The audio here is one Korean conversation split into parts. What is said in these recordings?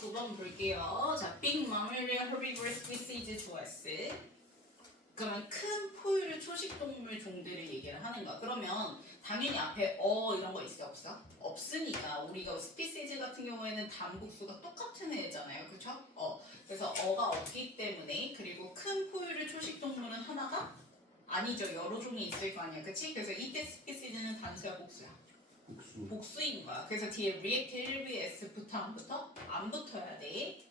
9번 볼게요. 자, big mammalian herbivorous species 좋아했어. 그러면 큰 포유류 초식동물 종들을 얘기를 하는 거야. 그러면 당연히 앞에 이런 거 있어 없어? 없으니까 우리가 스피시즈 같은 경우에는 단복수가 똑같은 애잖아요. 그쵸? 그래서 어가 없기 때문에 그리고 큰 포유류 초식동물은 하나가 아니죠. 여러 종이 있을 거 아니야. 그치? 그래서 이때 스피시즈는 단수야 복수야? 복수. 복수인 거야. 그래서 뒤에 react 1vs 붙어 안 붙어? 안 붙어야 돼.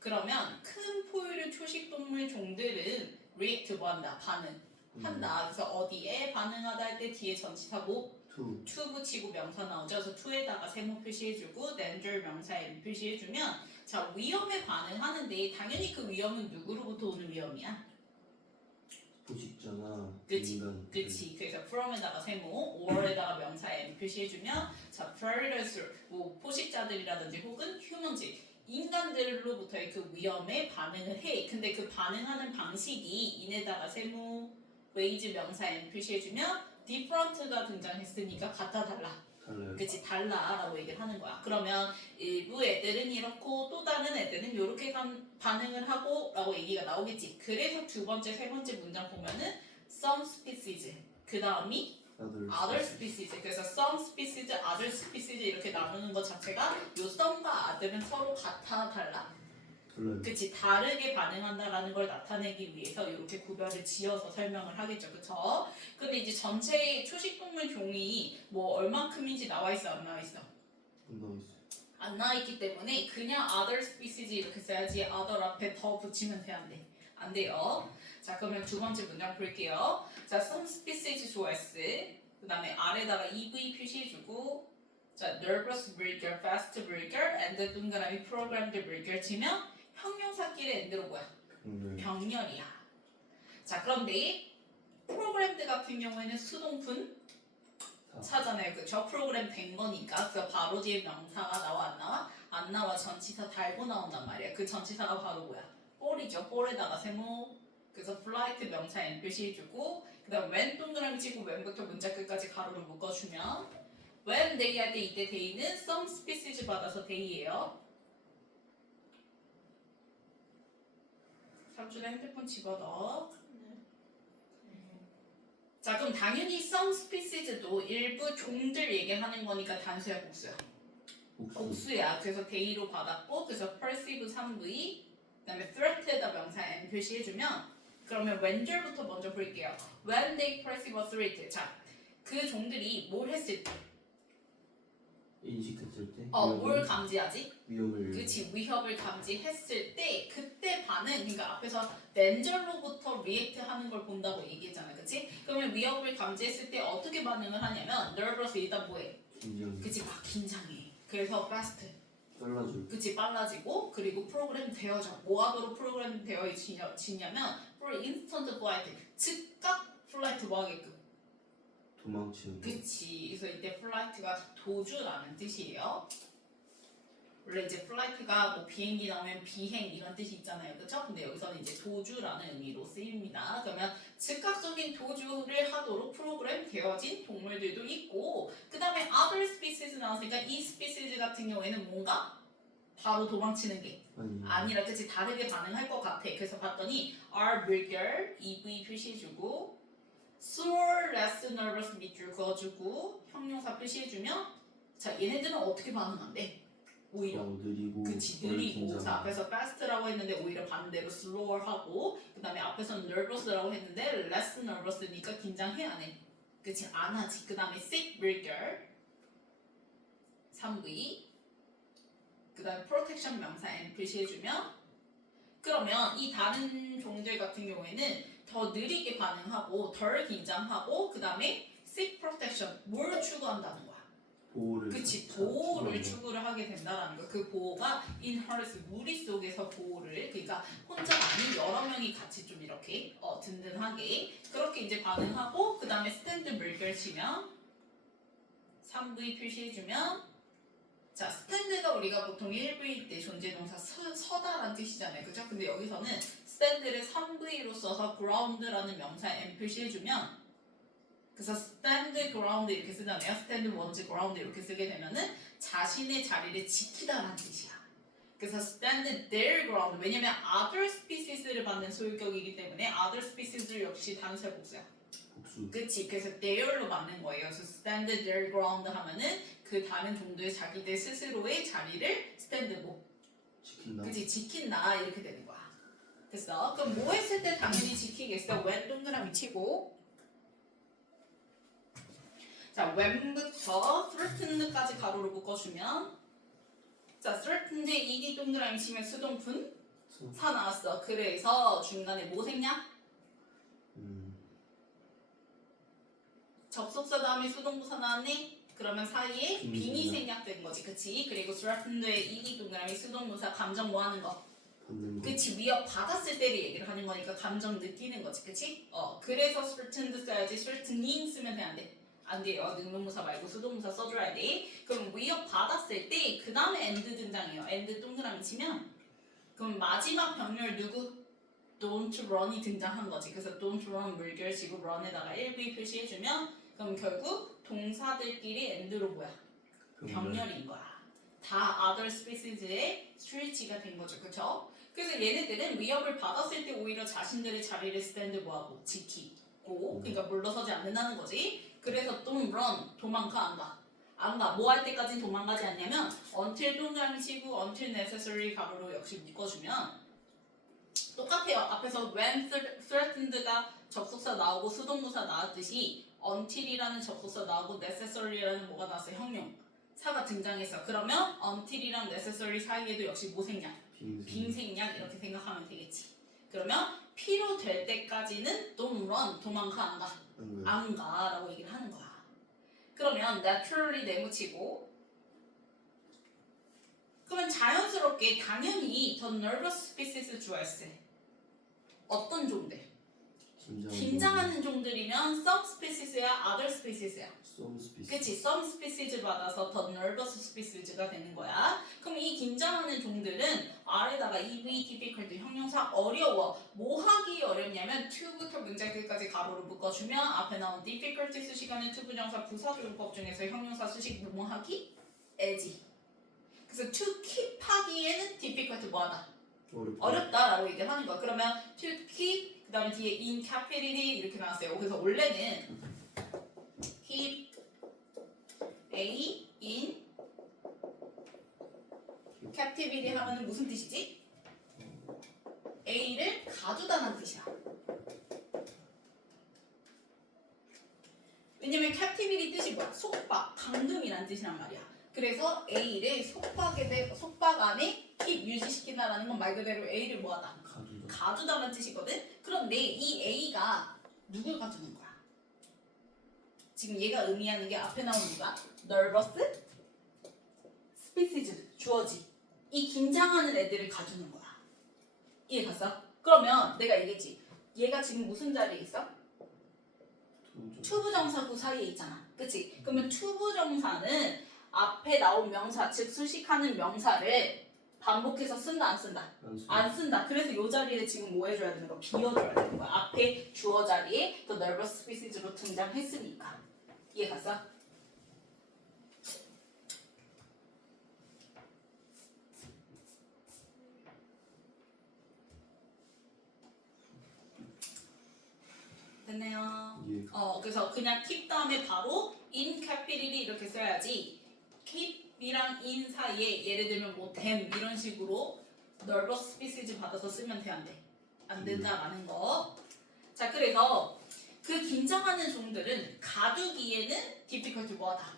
그러면 큰 포유류 초식동물 종들은 react 뭐 한다? 반응한다. 그래서 어디에 반응하다 할 때 뒤에 전치사 뭐? to 붙이고 명사 나오죠. 그래서 to에다가 세모 표시해주고 danger 명사에 표시해주면 자 위험에 반응하는데 당연히 그 위험은 누구로부터 오는 위험이야? 포식자나 그치, 인간. 그치. 그래서 from에다가 세모, or에다가 명사에 표시해주면 자 predators, 뭐 포식자들이라든지 혹은 humans, 인간들로부터의 그 위험에 반응을 해. 근데 그 반응하는 방식이 인에다가 세모, wage 명사에 표시해주면 different가 등장했으니까 같다 달라. 달라요. 그치 달라라고 얘기를 하는 거야. 그러면 일부 애들은 이렇고 또 다른 애들은 이렇게 반응을 하고 라고 얘기가 나오겠지. 그래서 두 번째 세 번째 문장 보면은 some species 그 다음이 other species. 그래서 some species, other species 이렇게 나누는 것 자체가 요 some과 other은 서로 같아 달라. 달라요. 그치 다르게 반응한다라는 걸 나타내기 위해서 이렇게 구별을 지어서 설명을 하겠죠. 그쵸? 근데 이제 전체 초식동물 종이 뭐 얼만큼인지 나와 있어 안 나와 있어? 안 나와 있어요. 안 나와 있기 때문에 그냥 other species 이렇게 써야지 other 앞에 더 붙이면 돼 안 돼? 안 돼요. 자 그러면 두 번째 문장 볼게요. 자 some species 좋아했어. 그 다음에 아래다가 EV 표시해주고 자 nervous breeder, fast breeder, and 동그라미 programmed breeder 치면 형용사끼리 엔드로 뭐야? 병렬이야. 자 그런데 프로그램드 같은 경우에는 수동분 차잖아요. 그쵸? 프로그램 된 거니까 그래서 바로 뒤에 명사가 나와 안 나와? 안 나와. 전치사 달고 나온단 말이야. 그 전치사가 바로 뭐야? 볼이죠. 볼에다가 세모 그래서 flight 명사에 표시해주고 그 다음 when 동그라미 치고 when부터 문자 끝까지 가로로 묶어주면 when they 할 때 이때 they는 some species 받아서 they예요. 삼촌의 핸드폰 집어넣어. 자 그럼 당연히 some species도 일부 종들 얘기하는 거니까 단수야 복수야? 복수야. 그래서 they로 받았고 그래서 perceive 3v 그 다음에 threat에다 명사 n 표시해주면 그러면 when절부터 먼저 볼게요. when they perceive a threat. 자 그 종들이 뭘 했을 때? 인식했을 때. 뭘 감지하지? 위험을. 그치 위협을 감지했을 때 그때 반응 그러니까 앞에서 렌저로부터 리액트 하는 걸 본다고 얘기했잖아. 그치? 그러면 위협을 감지했을 때 어떻게 반응을 하냐면 nervous 일단 뭐해? 긴장. 그치 막 긴장해. 그래서 fast 빨라져. 그치 빨라지고 그리고 프로그램 되어져. 뭐하도록 프로그램 되어지냐면 for instant flight 즉각 플라이트 뭐 하게끔 도망치는 거. 그치. 그래서 이때 플라이트가 도주라는 뜻이에요. 원래 이제 플라이트가 뭐 비행기 나오면 비행 이런 뜻이 있잖아요. 그쵸? 근데 여기서는 이제 도주라는 의미로 쓰입니다. 그러면 즉각적인 도주를 하도록 프로그램 되어진 동물들도 있고 그 다음에 other species 나왔으니까 이 species 같은 경우에는 뭔가 바로 도망치는 게 아니라 그치 다르게 반응할 것 같아. 그래서 봤더니 are bigger EV 표시해주고 slower, less nervous 밑줄 그어주고 형용사 표시해주면 자 얘네들은 어떻게 반응한대? 오히려 느리고. 그치 느리고 그래서 앞에서 fast라고 했는데 오히려 반대로 slower하고 그 다음에 앞에서는 nervous라고 했는데 less nervous니까 긴장해 안 해? 그치 안 하지. 그 다음에 sick, burger 3V 그 다음에 protection 명사 N 표시해주면 그러면 이 다른 종들 같은 경우에는 더 느리게 반응하고 덜 긴장하고 그 다음에 seek protection 뭘 추구한다는 거야? 보호를. 그치 보호를 추구를 하게 된다라는 거. 그 보호가 in hearts 무리 속에서 보호를 그러니까 혼자가 아닌 여러 명이 같이 좀 이렇게 든든하게 그렇게 이제 반응하고 그 다음에 stand 물결치면 3V 표시해주면 자, 스탠드가 우리가 보통 1V 때 존재동사 서다라는 뜻이잖아요. 그죠? 근데 여기서는 스탠드를 3V로 써서 ground라는 명사에 M 표시해주면 그래서 stand ground 이렇게 쓰잖아요. stand one's ground 이렇게 쓰게 되면은 자신의 자리를 지키다라는 뜻이야. 그래서 stand their ground. 왜냐면 other species를 받는 소유격이기 때문에 other species를 역시 단수의 복수야. 복수. 그치? 그래서 their로 맞는 거예요. 그래서 stand their ground 하면은 그 다른 종들의 자기들 스스로의 자리를 stand 뭐 지킨다. 그치? 지킨다 이렇게 되는 거야. 됐어? 그럼 뭐 했을 때 당연히 지키겠어? when 동그라미 치고 자 when부터 threatened까지 가로로 묶어주면 자 threatened에 ed 동그라미 치면 수동분 사 나왔어. 그래서 중간에 뭐 생략? 접속사 다음에 수동부사 나왔네? 그러면 사이에 빙이 생략된 거지. 그치? 그리고 threatened에 ed 동그라미 수동부사 감정 뭐 하는 거? 받는 거. 그치? 위협 받았을 때를 얘기를 하는 거니까 감정 느끼는 거지. 그치? 그래서 threatened 써야지 threatening 쓰면 돼. 안 돼? 안 돼요. 능동부사 말고 수동부사 써줘야 돼. 그럼 위협 받았을 때 그 다음에 and 등장해요. and 동그라미 치면 그럼 마지막 병렬 누구? don't run이 등장한 거지. 그래서 don't run 물결지고 run에다가 1V 표시해주면 그럼 결국 동사들끼리 and로 뭐야? 병렬인 거야. 다 other species의 stretch가 된 거죠. 그쵸? 그래서 얘네들은 위협을 받았을 때 오히려 자신들의 자리를 stand 뭐하고 지키고 그러니까 물러서지 않는다는 거지. 그래서 don't run 도망가 안 가? 안 가. 뭐 할 때까지 도망가지 않냐면 until 동그라미 치고 until necessary 가로로 역시 묶어주면 똑같아요. 앞에서 when threatened가 접속사 나오고 수동부사 나왔듯이 until이라는 접속사 나오고 necessary라는 뭐가 나왔어요? 형용 사가 등장했어. 그러면 until이랑 necessary 사이에도 역시 뭐 생략? 빙 생략 이렇게 생각하면 되겠지. 그러면 필요될 때까지는 don't run 도망가 안 가? 안 가라고 얘기를 하는 거야. 그러면 naturally 내묻히고 그러면 자연스럽게 당연히 the nervous species 좋아했어. 어떤 종들? 긴장하는 종들이면 some species야 other species야? some species. 그치? some species 받아서 the nervous species가 되는 거야. 그럼 이 긴장하는 종들은 아래다가 EV, difficult 형용사 어려워. 뭐 하기 어렵냐면 to부터 문장 끝까지 가로로 묶어주면 앞에 나온 difficult 수식하는 투부정사 부사조법 중에서 형용사 수식 뭐 하기? as. 그래서 to keep 하기에는 difficult 뭐하다? 어렵다라고 얘기를 하는 거야. 그러면 to keep 그 다음에 뒤에 in captivity 이렇게 나왔어요. 그래서 원래는 keep A in captivity 하면은 무슨 뜻이지? A를 가두다는 뜻이야. 왜냐면 captivity 뜻이 뭐야? 속박, 감금이란 뜻이란 말이야. 그래서 A를 속박 안에 keep 유지시킨다라는 건 말 그대로 A를 뭐하다? 가두다는 뜻이거든. 그런데 이 A가 누굴 가두는 거야? 지금 얘가 의미하는 게 앞에 나온 누가? nervous species 주어지. 이 긴장하는 애들을 가두는 거야. 이해 갔어? 그러면 내가 얘기했지. 얘가 지금 무슨 자리에 있어? 투부정사구 사이에 있잖아. 그치? 그러면 투부정사는 앞에 나온 명사, 즉 수식하는 명사를 반복해서 쓴다 안 쓴다? 안 쓴다. 그래서 이 자리에 지금 뭐 해줘야 되는 거야? 비워줘야 되는 거야. 앞에 주어 자리에 또 nervous species로 등장했으니까. 이해 갔어? 됐네요. 예. 그래서 그냥 keep 다음에 바로 in captivity 이렇게 써야지. keep이랑 in 사이에 예를 들면 뭐 them 이런 식으로 nervous species 받아서 쓰면 돼 안 돼? 안 된다라는 거. 자 그래서 그 긴장하는 종들은 가두기에는 difficult 뭐하다?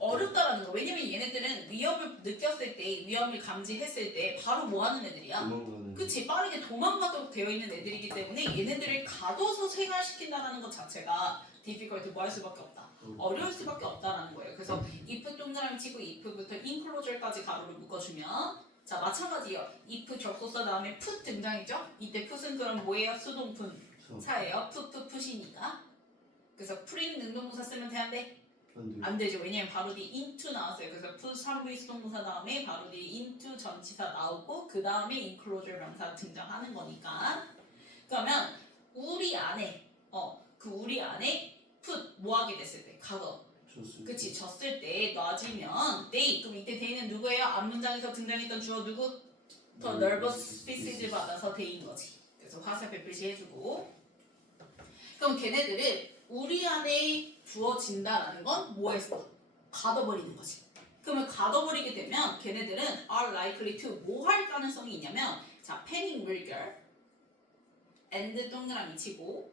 어렵다라는 거. 왜냐면 얘네들은 위협을 느꼈을 때, 위험을 감지했을 때 바로 뭐하는 애들이야? 도망가는. 그치? 빠르게 도망가도록 되어 있는 애들이기 때문에 얘네들을 가둬서 생활시킨다는 것 자체가 difficult 뭐 할 수밖에 없다. 어려울 수밖에 없다라는 거예요. 그래서 if 동그라미 치고 if부터 inclosure까지 가로를 묶어주면 자 마찬가지예요. if 접속사 다음에 put 등장이죠? 이때 put은 그럼 뭐예요? 수동분 사예요. put이니까. 그래서 putting 능동부사 쓰면 돼 안 돼? 안 되죠. 왜냐면 바로 뒤에 into 나왔어요. 그래서 put 3부의 수동부사 다음에 바로 뒤에 into 전치사 나오고 그 다음에 inclosure 명사 등장하는 거니까. 그러면 우리 안에 우리 안에 put 뭐 하게 됐을 때 과거. 그치 졌을 때 놔지면 they 그럼 이때 they는 누구예요? 앞문장에서 등장했던 주어 누구? 더 nervous species 받아서 대인 거지. 그래서 화살표 표시해주고. 그럼 걔네들을 우리 안에 주어진다라는 건 뭐에서? 가둬버리는 거지. 그러면 가둬버리게 되면 걔네들은 are likely to 뭐 할 가능성이 있냐면 자, 패닉 물결 and 동그라미 치고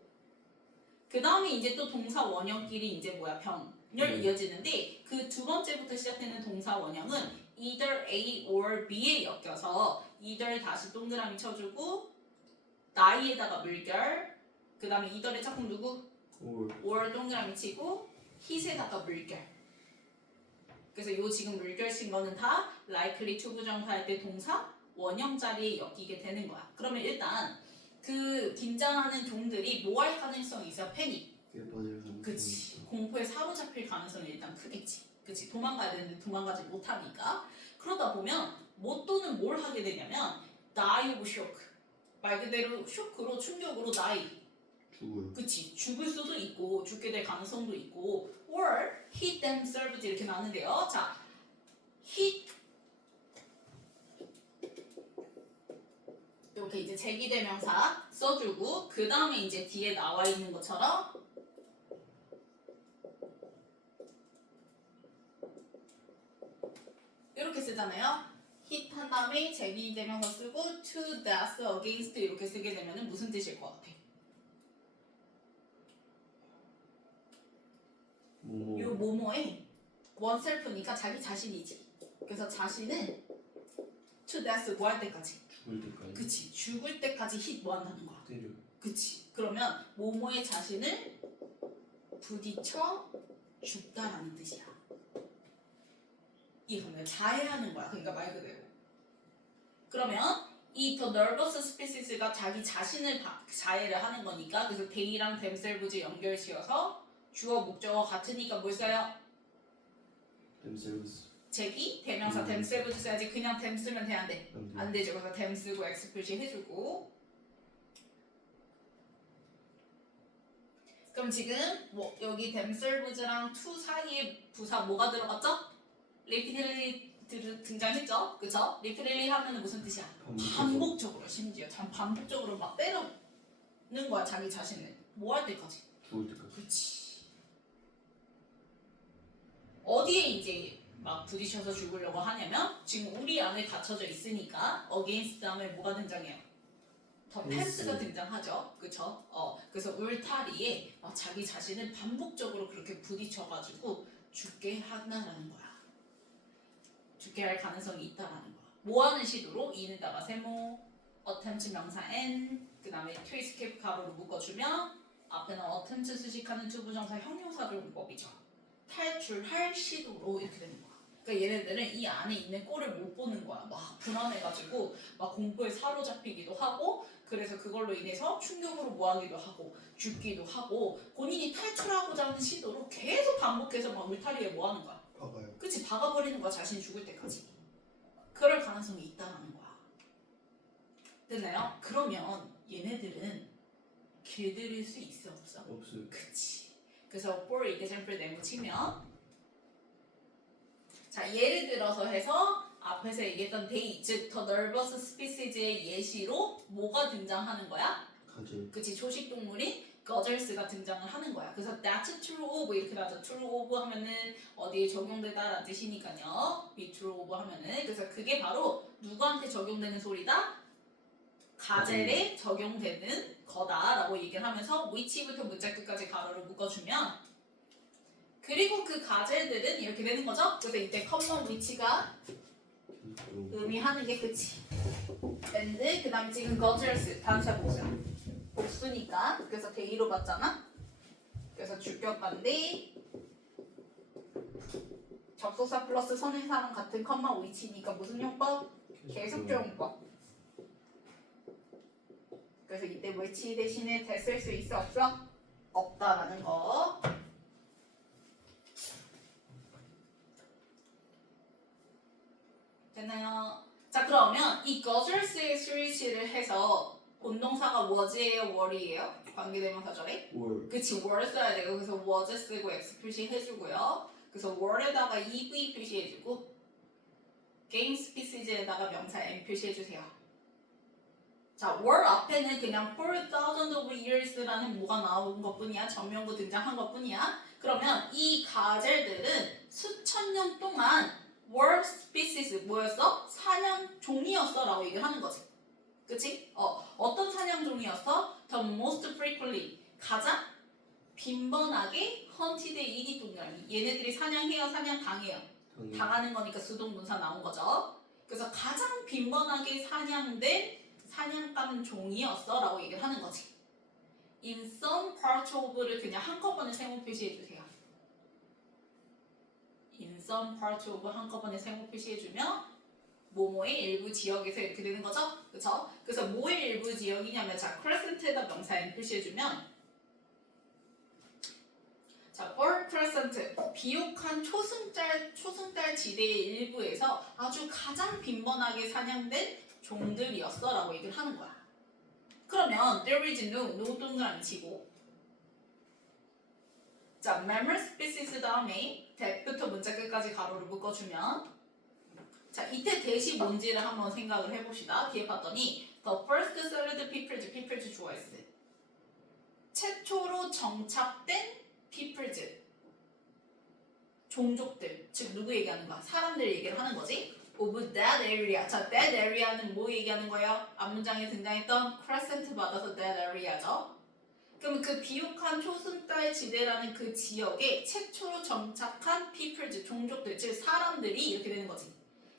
그 다음에 이제 또 동사 원형끼리 이제 뭐야 병렬 이어지는데 그 두 번째부터 시작되는 동사 원형은 either A or B에 엮여서 either 다시 동그라미 쳐주고 나이에다가 물결 그 다음에 either의 짝꿍 누구? or 동그라미 치고 hit에다가 물결. 그래서 요 지금 물결 친 거는 다 likely to 부정사할 때 동사 원형 자리에 엮이게 되는 거야. 그러면 일단 그 긴장하는 종들이 뭐 할 가능성이 있어? 패닉. 그치. 공포에 사로잡힐 가능성이 일단 크겠지. 그치. 도망가야 되는데 도망가지 못하니까. 그러다 보면 뭐 또는 뭘 하게 되냐면 die of shock. 말 그대로 쇼크로 충격으로 die. 죽어요. 그치. 죽을 수도 있고 죽게 될 가능성도 있고 or hit themselves 이렇게 나는데요. 자, hit 이렇게 이제 제기대명사 써주고 그 다음에 이제 뒤에 나와 있는 것처럼 이렇게 쓰잖아요. hit 한 다음에 제기대명사 쓰고 to death against 이렇게 쓰게 되면은 무슨 뜻일 것 같아? 요 뭐뭐에 원셀프니까 자기 자신이지. 그래서 자신은 to death 뭐 할 때까지? 죽을 때까지. 그치. 죽을 때까지 hit 뭐 한다는 거야. 때려. 그치. 그러면 뭐뭐의 자신을 부딪혀 죽다라는 뜻이야. 이거는 자해하는 거야. 그러니까 말 그대로. 그러면 이 the nervous species가 자기 자신을 자해를 하는 거니까 그래서 they랑 themselves 연결지어서 주어 목적어 같으니까 뭘 써요? themselves. 제기 대명사 themselves 써야지. 그냥 them 쓰면 돼 안 돼? 안 되죠. 그래서 them 쓰고 x 표시 해주고. 그럼 지금 뭐 여기 themselves랑 to 사이에 부사 뭐가 들어갔죠? repeatedly 등장했죠? 그쵸? repeatedly 하면 무슨 뜻이야? 반복적으로 심지어 반복적으로 막 때려는 거야 자기 자신을. 뭐 할 때까지? 죽을 때까지. 그치. 어디에 이제 막 부딪혀서 죽으려고 하냐면 지금 우리 안에 갇혀져 있으니까 against 다음에 뭐가 등장해요? 더 패스가 등장하죠. 그쵸? 그래서 울타리에 자기 자신을 반복적으로 그렇게 부딪혀가지고 죽게 한다라는 거야. 죽게 할 가능성이 있다라는 거야. 뭐하는 시도로? 이는다가 세모, attempt 명사 n, 그 다음에 to escape 가로로 묶어주면 앞에는 attempt 수식하는 투부정사 형용사조문법이죠. 탈출할 시도로 이렇게 되는 거야. 그러니까 얘네들은 이 안에 있는 꼴을 못 보는 거야. 막 불안해가지고 막 공포에 사로잡히기도 하고 그래서 그걸로 인해서 충격으로 뭐하기도 하고 죽기도 하고 본인이 탈출하고자 하는 시도로 계속 반복해서 막 울타리에 뭐하는 거야. 박아요. 그치? 박아버리는 거야. 자신 죽을 때까지. 그럴 가능성이 있다는 거야. 됐나요? 그러면 얘네들은 길들일 수 있어 없어? 없어요. 그치. 그래서 for example 네모 치면 자 예를 들어서 해서 앞에서 얘기했던 they 즉 the nervous species의 예시로 뭐가 등장하는 거야? 가재. 그치. 초식동물인 gazelles가 등장을 하는 거야. 그래서 that's true of 이렇게 나죠. true of 하면은 어디에 적용되다라는 뜻이니까요. be true of 하면은 그래서 그게 바로 누구한테 적용되는 소리다? 가젤에 적용되는 거다라고 얘기를 하면서 which부터 문자 끝까지 가로를 묶어주면 그리고 그 가젤들은 이렇게 되는 거죠. 그래서 이때 common which가 의미하는 게 그치. and 그 다음에 지금 gazelles 단수야 복수야. 복수니까 그래서 대의로 봤잖아. 그래서 주격반대 접속사 플러스 선행사랑 같은 컴마 위치니까 무슨 용법? 계속조용법. 그래서 이때 which 대신에 대 쓸 수 있어 없어? 없다라는 거. 됐나요? 자 그러면 이 gazelles의 switch를 해서 본동사가 was예요, were이에요? 관계대명사절에? 월. 그치, were 써야 돼요. 그래서 was 쓰고 x 표시 해주고요. 그래서 were에다가 ed 표시해주고 게임 스피시즈에다가 명사 n 표시해주세요. 자, 월 앞에는 그냥 for thousands of years라는 뭐가 나온 것뿐이야. 전면구 등장한 것뿐이야. 그러면 이 가젤들은 수천 년 동안 were species 뭐였어? 사냥 종이었어 라고 얘기를 하는 거지. 그치? 어떤 사냥 종이었어? The most frequently 가장 빈번하게 헌티드 이기 동그라미. 얘네들이 사냥해요, 사냥 당해요. 당하는 거니까 수동문사 나온 거죠. 그래서 가장 빈번하게 사냥된 사냥감 종이었어 라고 얘기를 하는 거지. In some parts of를 그냥 한꺼번에 세모 표시해주세요. In some parts of 한꺼번에 세모 표시해주면 뭐뭐의 일부 지역에서 이렇게 되는 거죠. 그쵸? 그래서 뭐의 일부 지역이냐면 자, crescent에다 명사 n 표시해주면 자, for crescent 비옥한 초승달 지대의 일부에서 아주 가장 빈번하게 사냥된 종들이었어 라고 얘기를 하는 거야. 그러면 there is no 동그라미 치고 자, mammal species 다음에 that부터 문자 끝까지 가로를 묶어주면 자, 이때 that이 뭔지를 한번 생각을 해봅시다. 뒤에 봤더니 the first settled peoples 주어했어. 최초로 정착된 peoples 종족들, 즉 누구 얘기하는 거야? 사람들 얘기를 하는 거지. of that area. 자, that area는 뭐 얘기하는 거예요? 앞문장에 등장했던 crescent 받아서 that area죠. 그럼 그 비옥한 초승달 지대라는 그 지역에 최초로 정착한 peoples, 종족들, 즉 사람들이 이렇게 되는 거지.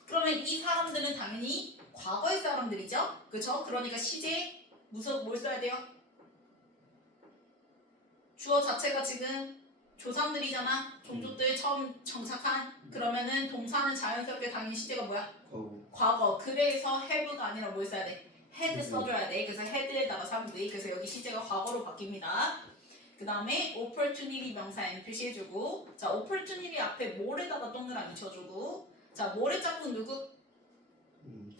그러면 이 사람들은 당연히 과거의 사람들이죠. 그렇죠? 그러니까 시제에 뭘 써야 돼요? 주어 자체가 지금 조상들이잖아. 종족들 처음 정착한. 그러면은 동사는 자연스럽게 당연히 시제가 뭐야? 과거. 그래서 have가 아니라 뭘 써야 돼? had 써줘야 돼. 그래서 had에다가 사람들이. 그래서 여기 시제가 과거로 바뀝니다. 그 다음에 opportunity 명사 n 표시해주고 자, opportunity 앞에 more에다가 동그라미 쳐주고 자, more 짝꿍 누구?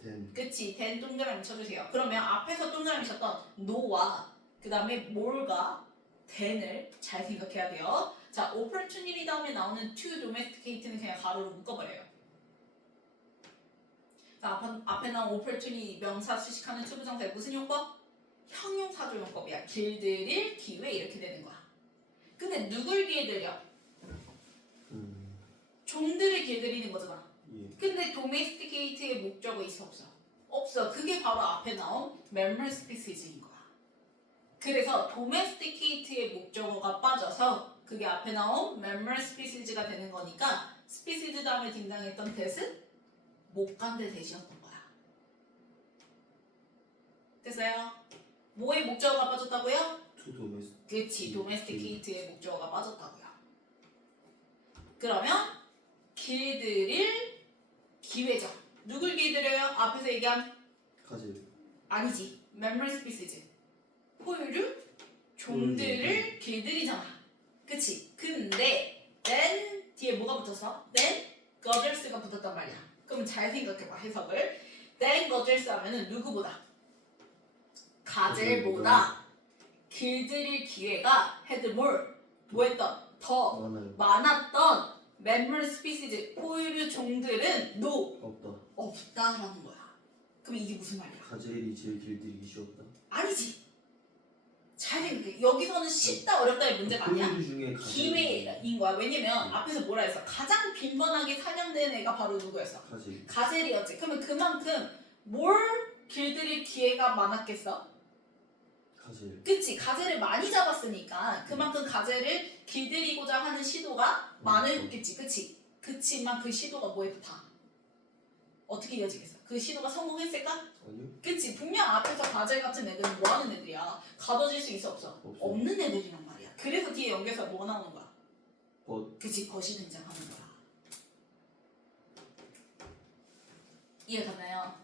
then. 그치, then 동그라미 쳐주세요. 그러면 앞에서 동그라미 쳤던 no와 그 다음에 more가 then을 잘 생각해야 돼요. 자, opportunity 다음에 나오는 to domesticate는 그냥 가로로 묶어버려요. 자, 앞에 나온 opportunity 명사 수식하는 투부정사의 무슨 용법? 형용사조용법이야. 길들일 기회 이렇게 되는 거야. 근데 누굴 길들여? 종들을 길들이는 거잖아. 예. 근데 domesticate의 목적어 있어 없어? 없어. 그게 바로 앞에 나온 mammal species인 거야. 그래서 domesticate의 목적어가 빠져서 그게 앞에 나온 mammal species가 되는 거니까 species 다음에 등장했던 that은 못 간대 that이었던 거야. 됐어요? 뭐의 목적어가 빠졌다고요? to domestic. 그치, domesticate의 목적어가 빠졌다고요. 그러면 길들일 기회죠. 누굴 길들여요? 앞에서 얘기한 가젤. 아니지. mammal species. 포유류 종들을 길들이잖아. 그치? 근데 then 뒤에 뭐가 붙었어? then gazells가 붙었단 말이야. 그럼 잘 생각해봐 해석을. then gazelles 하면은 누구보다? 가젤보다 길들일 기회가 had more 뭐 했던? 더 많아요. 많았던 mammal species 포유류 종들은 no 없다라는 거야. 그럼 이게 무슨 말이야? 가젤이 제일 길들이기 쉬웠다. 아니지. 잘 생각해. 여기서는 쉽다 어렵다의 문제가 아니야. 포유류 중에 가젤이 기회인 거야. 왜냐면 앞에서 뭐라 했어? 가장 빈번하게 사냥된 애가 바로 누구였어? 가젤. 가젤이었지. 그러면 그만큼 뭘 길들일 기회가 많았겠어? 가젤. 그치? 가젤을 많이 잡았으니까 그만큼 가젤을 길들이고자 하는 시도가 많았겠지. 그치? 그치만 그 시도가 뭐해도 다 어떻게 이어지겠어? 그 시도가 성공했을까? 아니요. 그치? 분명 앞에서 가젤 같은 애들은 뭐 하는 애들이야? 가둬질 수 있어 없어? 없어. 없는 애들이란 말이야. 그래서 뒤에 연결사 뭐가 나오는 거야? but. 그치? 벗이 등장하는 거야. 이해가나요?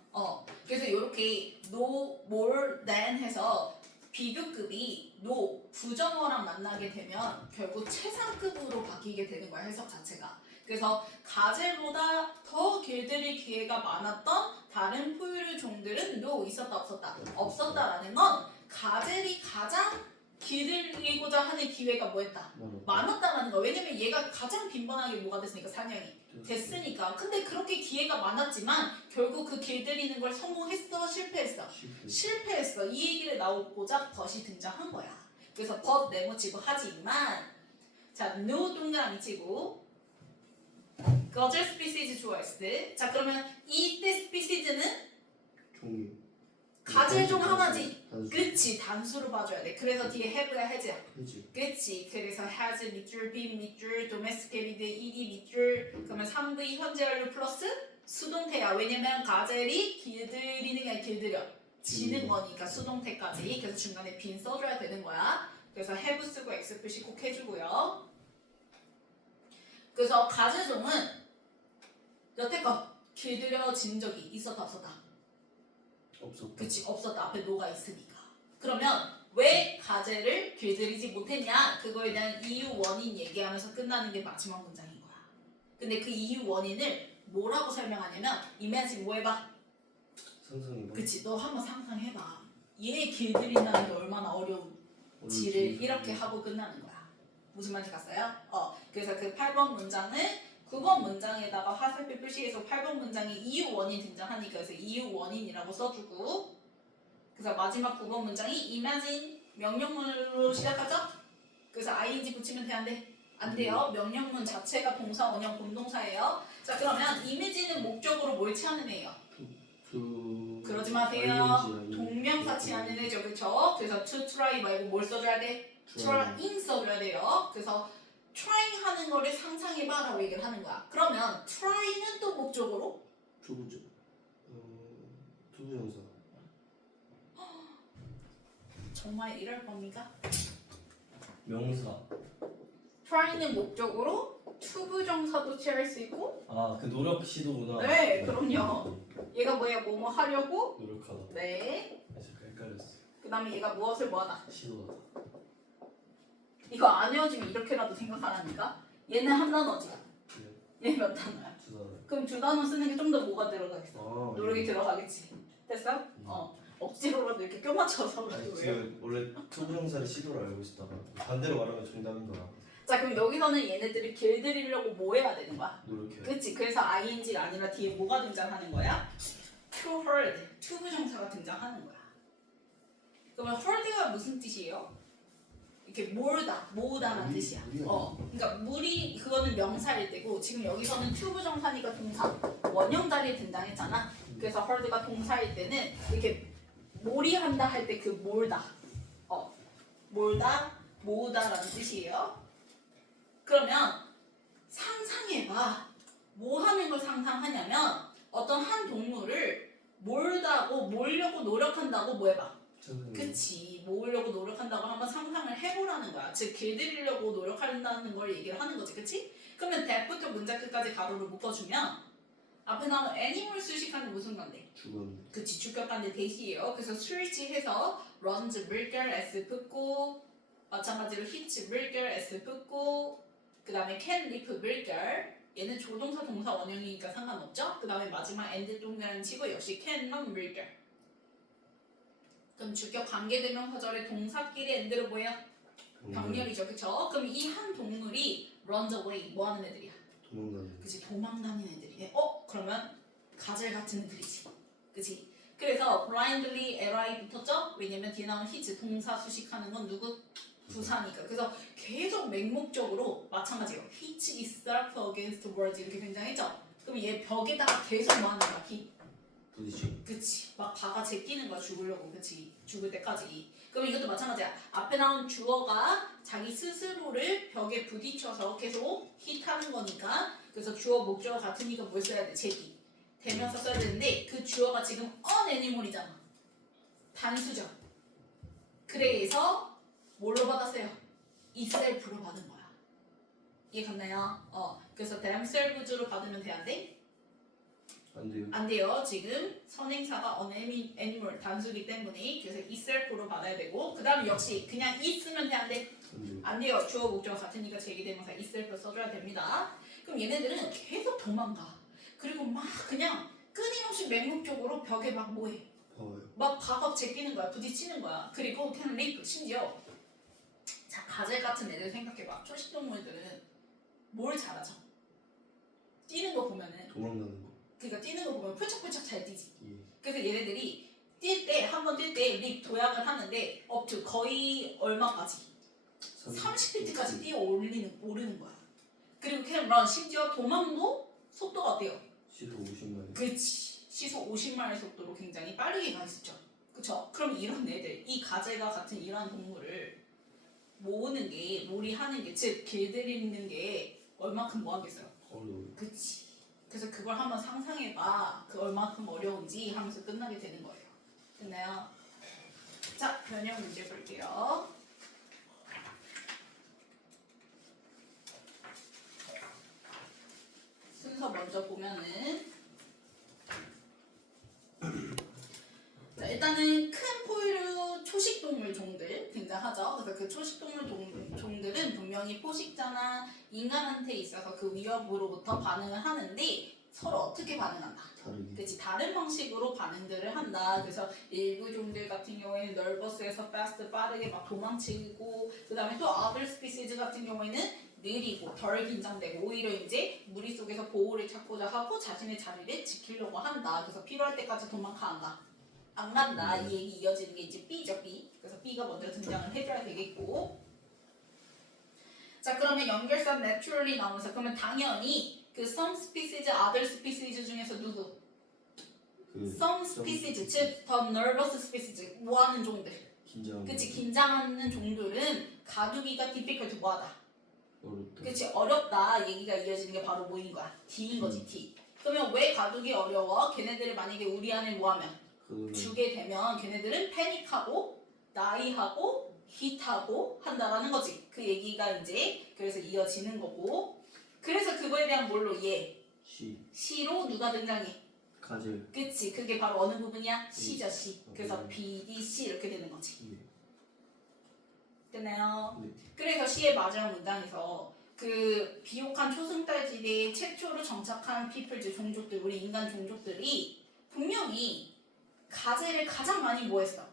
그래서 이렇게 no, more than 해서 비교급이 no, 부정어랑 만나게 되면 결국 최상급으로 바뀌게 되는 거야. 해석 자체가. 그래서 가젤보다 더 길들일 기회가 많았던 다른 포유류 종들은 no 있었다 없었다? 없었다라는 건 가젤이 가장 길들이고자 하는 기회가 뭐였다? 많았다라는 거야. 왜냐면 얘가 가장 빈번하게 뭐가 됐으니까 사냥이 됐으니까. 근데 그렇게 기회가 많았지만 결국 그 길들이는 걸 성공했어? 실패했어? 실패. 실패했어. 이 얘기를 나오고자 but이 등장한 거야. 그래서 but 네모치고 하지만 자, no 동그라미 치고 거절 스피시즈 좋아했을 때 자, 그러면 이때 스피시즈는 종류. 가젤 중 하나지. 단수. 그치, 단수로 봐줘야 돼. 그래서 뒤에 have야 해제야. 해지. 그치. 그래서 has 밑줄, been 밑줄, domesticated, ed 밑줄. 그러면 3v 현재 완료 플러스 수동태야. 왜냐면 가젤이 길들이는 게 아니라 길들여. 지는 거니까 수동태까지. 그래서 중간에 been 써줘야 되는 거야. 그래서 have 쓰고 x 표시 꼭 해주고요. 그래서 가젤종은 여태껏 길들여진 적이 있었다 없었다? 없었다. 그치, 없었다. 앞에 노가 있으니까. 그러면 왜 가젤을 길들이지 못했냐? 그거에 대한 이유 원인 얘기하면서 끝나는 게 마지막 문장인 거야. 근데 그 이유 원인을 뭐라고 설명하냐면 imagine 뭐 해봐? 상상해봐. 그치, 너 한번 상상해봐. 얘 길들인다는 게 얼마나 어려운지를 이렇게 하고 끝나는 거야. 무슨 말인지 갔어요? 그래서 그 8번 문장은 9번 문장에다가 화살표 표시해서 8번 문장에 이유 원인 등장하니까 그래서 이유 원인이라고 써주고 그래서 마지막 9번 문장이 imagine 명령문으로 시작하죠? 그래서 ing 붙이면 돼, 안 돼? 안 돼요. 명령문 자체가 동사, 원형, 본동사예요. 자, 그러면 image는 목적으로 뭘 취하는 애예요? 그러지 마세요. 동명사 취하는 애죠, 그쵸? 그래서 to try 말고 뭘 써줘야 돼? trying 써줘야 돼요. 그래서 trying 하는 거를 상상해봐라고 얘기를 하는 거야. 그러면 try는 또 목적으로? 투부정. 투부정사. 정말 이럴 겁니까? 명사. try는 목적으로 투부정사도 취할 수 있고 그 노력 시도구나. 네, 그럼요. 얘가 뭐야? 뭐뭐 하려고? 노력하다. 네. 잠깐 헷갈렸어. 그 다음에 얘가 무엇을 뭐하다? 시도하다. 이거 안 외워지면 이렇게라도 생각하라니까? 얘는 한 단어지. 얘 몇 단어야? 두 단어. 그럼 두 단어 쓰는 게 좀 더 뭐가 들어가겠어? 노력이 들어가겠지. 됐어? 억지로라도 이렇게 껴맞춰서 아니, 가지고요. 지금 원래 투부정사를 시도를 알고 있었다가 반대로 말하면 정답인 거야. 자, 그럼 여기서는 얘네들을 길들이려고 뭐 해야 되는 거야? 노력해. 그치? 그래서 ing가 아니라 뒤에 뭐가 등장하는 거야? to herd, 투부정사가 등장하는 거야. 그러면 herd가 무슨 뜻이에요? 이렇게 몰다, 모으다라는 뜻이야. 그러니까 물이 그거는 명사일 때고 지금 여기서는 투부정사니까 동사 원형 자리에 등장했잖아. 그래서 herd가 동사일 때는 이렇게 몰이한다 할 때 그 몰다, 몰다, 모으다라는 뜻이에요. 그러면 상상해봐. 뭐 하는 걸 상상하냐면 어떤 한 동물을 몰다고 몰려고 노력한다고 뭐 해봐. 그치, 모으려고 노력한다고 한번 상상을 해보라는 거야. 즉 길들이려고 노력한다는 걸 얘기를 하는 거지, 그치? 그러면 that부터 문장 끝까지 가로를 묶어주면 앞에 나온 애니멀 수식하는 무슨 건데? 주건. 그치, 주격관대 대시예요. 그래서 switch해서 runs 물결 s 붙고 마찬가지로 hits 물결 s 붙고 그 다음에 can leap 물결 얘는 조동사 동사 원형이니까 상관없죠? 그 다음에 마지막 end 동그라미 치고 역시 can run 물결. 그럼 주격 관계대명사절의 동사끼리 end로 뭐야? 병렬이죠, 그쵸? 그럼 이 한 동물이 runs away 뭐 하는 애들이야? 도망가는. 그치, 도망다니는 애들이네. 그러면 가젤 같은 애들이지. 그치? 그래서 blindly li 붙었죠? 왜냐면 뒤에 나온 his 동사 수식하는 건 누구? 부사니까. 그래서 계속 맹목적으로 마찬가지로 hit itself against words 이렇게 굉장했죠? 그럼 얘 벽에다가 계속 뭐 하는 거야? hit. 부딪혀. 그치, 막 박아 제끼는 거야, 죽으려고. 그치, 죽을 때까지. 그럼 이것도 마찬가지야. 앞에 나온 주어가 자기 스스로를 벽에 부딪혀서 계속 hit하는 거니까. 그래서 주어 목적어 같으니까 뭘 써야 돼? 제기. 대명사 써야 되는데 그 주어가 지금 on animal이잖아. 단수죠. 그래서 뭘로 받았어요? itself로 받은 거야. 이해 갔나요? 그래서 themselves로 받으면 돼, 안 돼? 안 돼요. 안 돼요. 지금 선행사가 on animal 단수기 때문에 그래서 itself로 받아야 되고 그 다음에 역시 그냥 it 쓰면 돼, 안 돼? 안 돼요. 안 돼요. 주어 목적어 같으니까 제기대명사 itself 써줘야 됩니다. 그럼 얘네들은 계속 도망가. 그리고 막 그냥 끊임없이 맹목적으로 벽에 막 뭐해? 봐봐요. 막 박아 제끼는 거야. 부딪히는 거야. 그리고 can leap 심지어 자, 가젤 같은 애들 생각해봐. 초식동물들은 뭘 잘하죠? 뛰는 거 보면은 도망가는 거. 그러니까 뛰는 거 보면 펄쩍펄쩍 잘 뛰지. 예. 그래서 얘네들이 뛸 때 한 번 뛸 때 립 도약을 하는데 up to 거의 얼마까지? 30피트까지 뛰어 오르는 거야. 그리고 캠런 심지어 도망도 속도가 어때요? 시속 50마일. 그치. 시속 50마일 속도로 굉장히 빠르게 가 있었죠. 그쵸? 그럼 이런 애들, 이 가젤과 같은 이러한 동물을 모으는 게, 몰이하는 게, 즉 길들이는 게 얼마큼 뭐 하겠어요? 어려워. 그치. 그래서 그걸 한번 상상해봐. 그 얼마큼 어려운지 하면서 끝나게 되는 거예요. 됐나요? 자, 변형 문제 볼게요. 순서 먼저 보면은 자, 일단은 큰 포유류 초식동물 종들 등장하죠. 그래서 그 초식동물 종들은 분명히 포식자나 인간한테 있어서 그 위협으로부터 반응을 하는데 서로 어떻게 반응한다? 다르게. 그치, 다른 방식으로 반응들을 한다. 그래서 일부 종들 같은 경우에는 널버스에서 fast 빠르게 막 도망치고, 그 다음에 또 other species 같은 경우에는 느리고 덜 긴장되고 오히려 이제 무리 속에서 보호를 찾고자 하고 자신의 자리를 지키려고 한다. 그래서 필요할 때까지 도망가 안 가. 안 간다. 이 얘기 이어지는 게 이제 B죠, B. 그래서 B가 먼저 등장을 해줘야 되겠고. 자, 그러면 연결선 naturally 나오면서 그러면 당연히 그 some species, other species 중에서 누구? some species, 즉 더 nervous species, 뭐하는 종들. 긴장. 그치, 긴장하는 종들은 가두기가 difficult 뭐하다. 어렵다. 그치, 어렵다 얘기가 이어지는 게 바로 뭐인 거야? D인 거지, D. 그러면 왜 가두기 어려워? 걔네들을 만약에 우리 안에 뭐하면? 주게 되면 걔네들은 패닉하고 나이하고 히트하고 한다라는 거지. 그 얘기가 이제 그래서 이어지는 거고. 그래서 그거에 대한 뭘로 얘? C로 누가 등장해? 가젤. 그치, 그게 바로 어느 부분이야? C죠, C. 그래서 B, D, C 이렇게 되는 거지. 됐나요? 네. 그래서 C의 마지막 문장에서 그 비옥한 초승달지대에 최초로 정착한 피플즈 종족들, 우리 인간 종족들이 분명히 가젤을 가장 많이 뭐했어?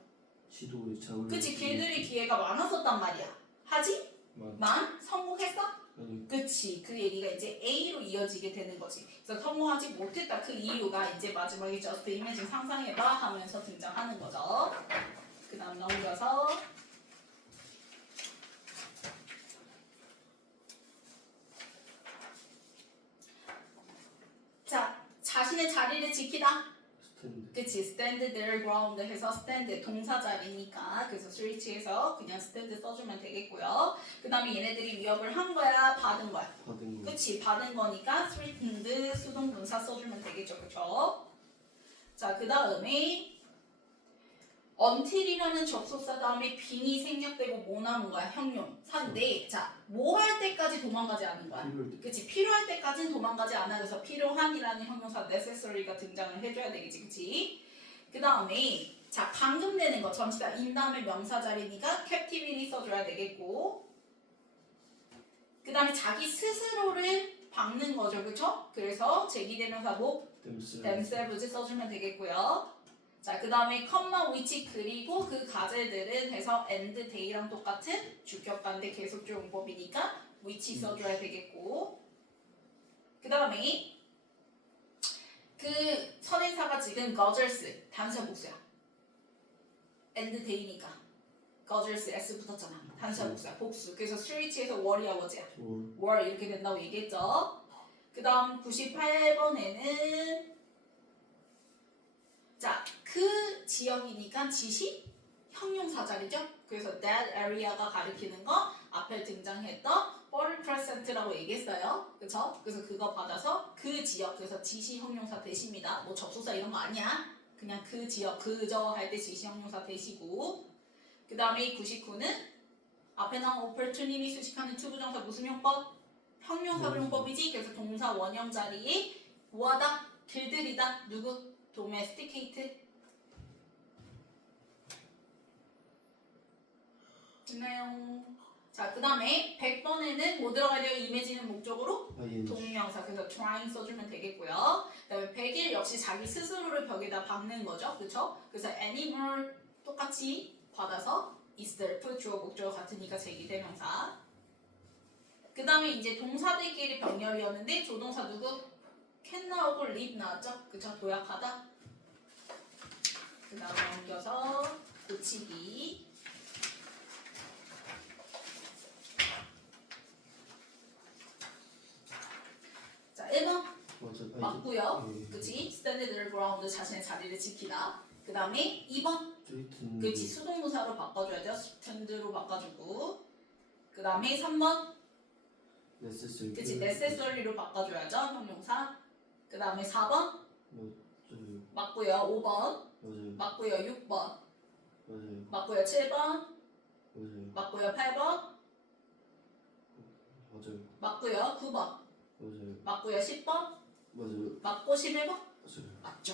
시도를 잡으려. 그치, 길들일 기회가 많았었단 말이야. 하지만 성공했어? 아니. 그치, 그 얘기가 이제 A로 이어지게 되는 거지. 그래서 성공하지 못했다. 그 이유가 이제 마지막에 just imagine 상상해봐 하면서 등장하는 거죠. 그 다음 넘겨서 자, 자신의 자리를 지키다. 스탠드. 그치, stand their ground 해서 stand 동사 자리니까 그래서 스위치에서 그냥 stand 써주면 되겠고요. 그 다음에 얘네들이 위협을 한 거야, 받은 거야? 받은 거. 그치, 받은 거니까 threatened 수동분사 써주면 되겠죠, 그쵸? 자, 그 다음에 until이라는 접속사 다음에 빙이 생략되고 뭐 남은 거야? 형용사인데 자, 뭐 할 때까지 도망가지 않은 거야? 필요할 때. 그치, 필요할 때까지는 도망가지 않아. 그래서 필요한이라는 형용사 necessary가 등장을 해줘야 되겠지, 그치? 그 다음에 자, 방금 내는 거 전치사 in 다음에 명사 자리니까 captivity 써줘야 되겠고, 그 다음에 자기 스스로를 박는 거죠, 그쵸? 그래서 제기대명사 목 themselves 써주면 되겠고요. 자, 그 다음에 컴마 which 그리고 그 가젤들은 해서 and day랑 똑같은 주격반대 계속적 용법이니까 which 써줘야 되겠고, 그 다음에 그 선행사가 지금 gazelles 단수야 복수야? and day니까 gazelles s 붙었잖아. 단수야 복수야? 복수. 그래서 스위치에서 월이야 워즈야? 월 이렇게 된다고 얘기했죠. 그 다음 98번에는 자, 그 지역이니까 지시 형용사 자리죠. 그래서 that area가 가리키는 거 앞에 등장했던 Fertile Crescent라고 얘기했어요. 그쵸? 그래서 그거 받아서 그 지역, 그래서 지시 형용사 대시입니다. 뭐 접속사 이런 거 아니야. 그냥 그 지역, 그저 할 때 지시 형용사 대시고, 그 다음에 99는 앞에 나온 opportunity 수식하는 투부정사 무슨 용법? 형용사 용법이지. 그래서 동사 원형 자리에 뭐하다? 길들이다. 누구? domesticate. 됐나요? 자, 그 다음에 100번에는 뭐 들어가야 돼요? 이미지는 목적으로? 동명사. 그래서 trying 써주면 되겠고요. 그 다음에 101 역시 자기 스스로를 벽에다 박는 거죠. 그쵸? 그래서 animal 똑같이 받아서 itself 주어 목적어 같으니까 제기대명사. 그 다음에 이제 동사들끼리 병렬이었는데 조동사 누구? can 나오고 live 나왔죠? 그쵸? 도약하다. 그 다음에 옮겨서 고치기. 자, 1번 맞아. 맞고요. 예. 그치? stand their ground 자신의 자리를 지키다. 그 다음에 2번 스트레이튼. 그치? 수동무사로 바꿔줘야죠. stand로 바꿔주고. 그 다음에 3번 네세서리. 그치? necessary로 바꿔줘야죠. 형용사. 그 다음에 4번 맞아요. 맞고요. 5번 맞아요. 맞고요. 6번 맞아요. 맞고요. 7번 맞아요. 맞고요. 8번 맞아요. 맞고요. 9번 맞아요. 맞고요. 10번 맞아요. 맞고 11번 맞아요. 맞죠?